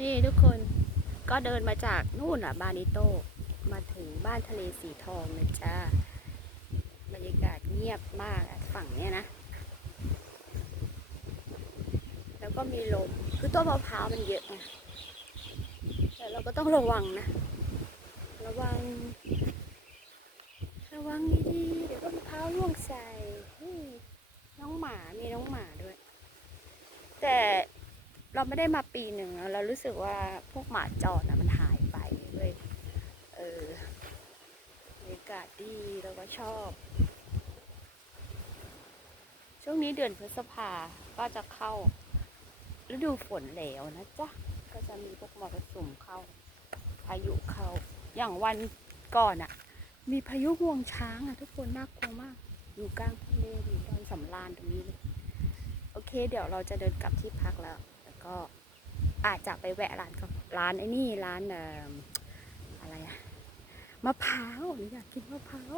นี่ทุกคนก็เดินมาจากนู่นอะบานิโต มาถึงบ้านทะเลสีทองเลยจ้าบรรยากาศเงียบมากฝั่งเนี้ยนะ แล้วก็มีลม คือต้นมะพร้าวมันเยอะไงแต่เราก็ต้องระวังนะ ระวัง ระวังดีๆเดี๋ยวต้นมะพร้าวร่วงใส่เฮ้น้องหมา มีน้องหมาด้วย ไม่ได้มาปีหนึ่งแล้วเรารู้สึกว่าพวกหมาจรนะมันหายไปเลยเออบรรยากาศดีเราก็ชอบ ช่วงนี้เดือนพฤษภาก็จะเข้าฤดูฝนแล้วนะจ๊ะ ก็จะมีพวกมรสุมเข้า พายุเข้า อย่างวันก่อนอะมีพายุงวงช้างอะทุกคนน่ากลัวมาก อยู่กลางทะเลอยู่ดอนสำราญตรงนี้เลยโอเค เดี๋ยวเราจะเดินกลับที่พักแล้ว ก็อาจจะไปแวะร้านก็ร้านไอ้นี่ร้านเอ่ออะไรอะมะพร้าวหรืออยากกินมะพร้าว